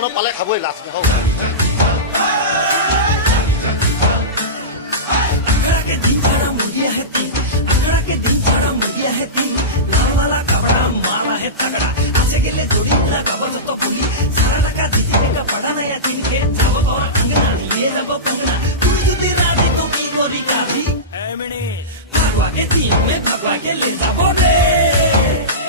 মানুহ পালে খাবই লাজ নহওক भगवा के ले जाबो रे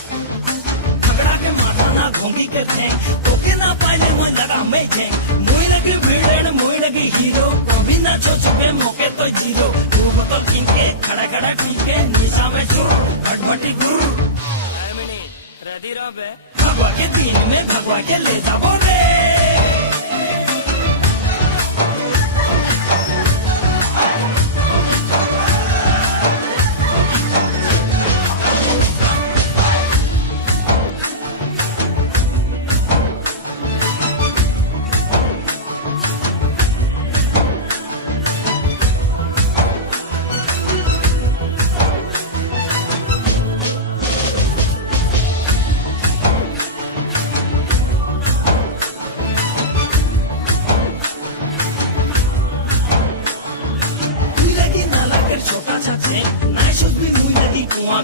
झगड़ा के माथा ना घोंगी के थे ओके ना पाले मोई लगा मैं थे मोई लगी भिड़न मोई लगी हीरो कभी ना छो छुपे मौके तो जीरो तू बोतल किन के खड़ा खड़ा पी के निशा में चोर भटभटी गुरु रेडी रहे भगवा के दिन में भगवा के ले जाबो रे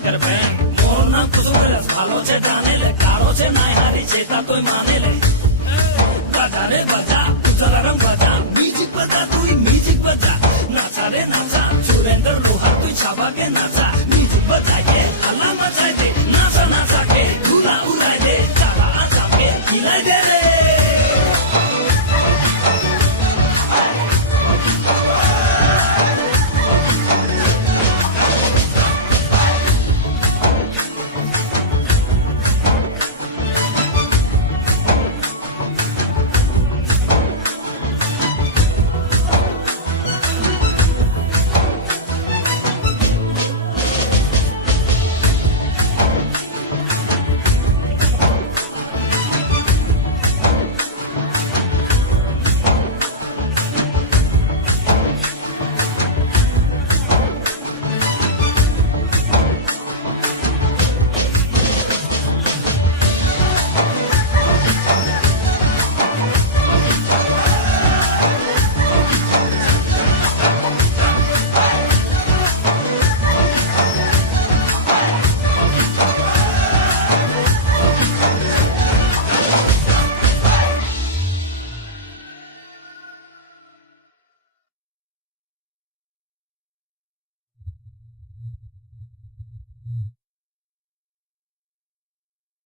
कर मोर ना कुछ भालो से जाने ले कारो से नाय हारी चेता तो माने ले बजा रे बजा तुझा रंग बजा म्यूजिक बजा तू म्यूजिक बजा नाचा रे नाचा सुरेंद्र लोहा तू छाबा के नाचा